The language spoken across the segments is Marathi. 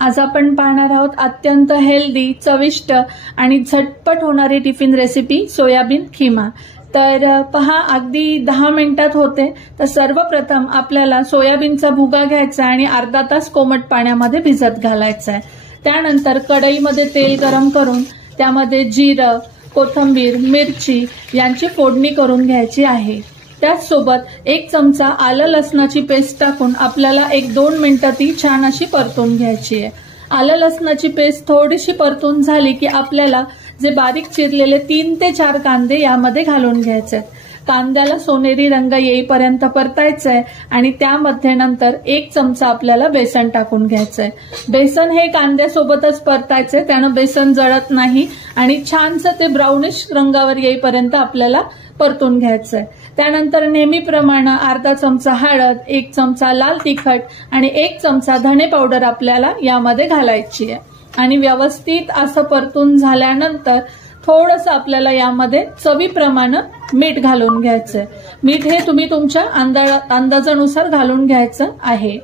आज आपण पाहणार आहोत अत्यंत हेल्दी, चविष्ट आणि झटपट होणारी टिफिन रेसिपी सोयाबीन खिमा। तर पहा, अगदी 10 मिनिटात होते। तर सर्वप्रथम आपल्याला सोयाबीनचा भुगा घ्यायचा आणि अर्धा तास कोमट पाण्यामध्ये भिजत घालायचा आहे। त्यानंतर कढईमध्ये तेल गरम करून त्यामध्ये जिरं, कोथिंबीर, मिरची यांची फोडणी करून घ्यायची आहे। त्याचसोबत 1 चमचा आलं लसणाची पेस्ट टाकून आपल्याला 1-2 मिनिटं ती छान अशी परतून घ्यायची आहे। आलं लसणाची पेस्ट थोडीशी परतून झाली की आपल्याला जे बारीक चिरलेले 3 ते 4 कांदे यामध्ये घालून घ्यायचे आहेत। कांद्याला सोनेरी रंग येईपर्यंत परतायचं आहे आणि त्यामध्ये नंतर 1 चमचा आपल्याला बेसन टाकून घ्यायचं आहे। बेसन हे कांद्यासोबतच परतायचे, त्यानं बेसन जळत नाही आणि छानसं ते ब्राउनिश रंगावर येईपर्यंत आपल्याला परतून घ्यायचं आहे। त्यानंतर नेहमीप्रमाणे अर्धा चमचा हळद, 1 चमचा लाल तिखट आणि 1 चमचा धने पावडर आपल्याला यामध्ये घालायची आहे आणि व्यवस्थित असं परतून झाल्यानंतर थोडंसं आपल्याला यामध्ये चवीप्रमाणे मीठ घालून घ्यायचं आहे। मीठ हे तुम्ही तुमच्या अंदाजानुसार घालून घ्यायचं आहे।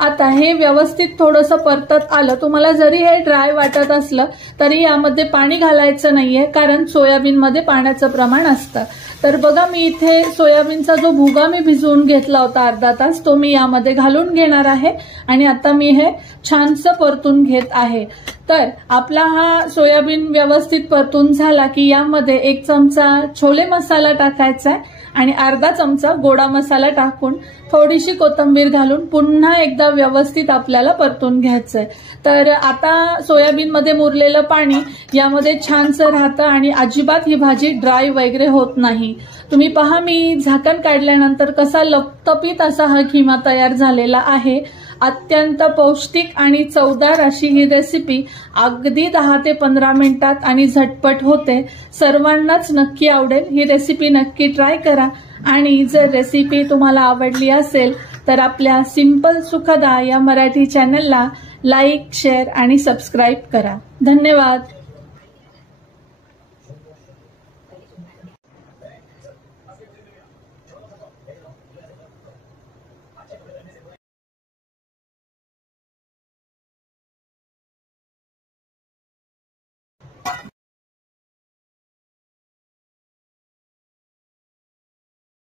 आता हे व्यवस्थित थोडंसं परतत आलं, तुम्हाला जरी हे ड्राय वाटत असलं तरी यामध्ये पाणी घालायचं नाहीये, कारण सोयाबीनमध्ये पाण्याचं प्रमाण असतं। तर बघा, मी इथे सोयाबीनचा जो भुगा मी भिजवून घेतला होता अर्धा तास, तो मी यामध्ये घालून घेणार आहे आणि आता मी हे छानसं परतून घेत आहे। तर आपला हा सोयाबीन व्यवस्थित परतून झाला की यामध्ये 1 चमचा छोले मसाला टाकायचा आहे आणि अर्धा चमचा गोडा मसाला टाकून थोडीशी कोथिंबीर घालून पुन्हा एकदा व्यवस्थित आपल्याला परतून घ्यायचंय। तर आता सोयाबीन मध्ये मुरलेलं पाणी यामध्ये छानसं राहतं आणि अजिबात ही भाजी ड्राय वगैरे होत नाही। तुम्ही पहा, मी झाकण काढल्यानंतर कसा लपतपीत असा हा खिमा तयार झालेला आहे। अत्यंत पौष्टिक आणि चवदार अशी ही रेसिपी अगदी 10 ते 15 मिनिटात आणि झटपट होते। सर्वांनाच नक्की आवडेल। ही रेसिपी नक्की ट्राय करा आणि जर रेसिपी तुम्हाला आवडली असेल तर आपल्या सिंपल सुखदा या मराठी चॅनलला लाईक, शेअर आणि सबस्क्राईब करा। धन्यवाद।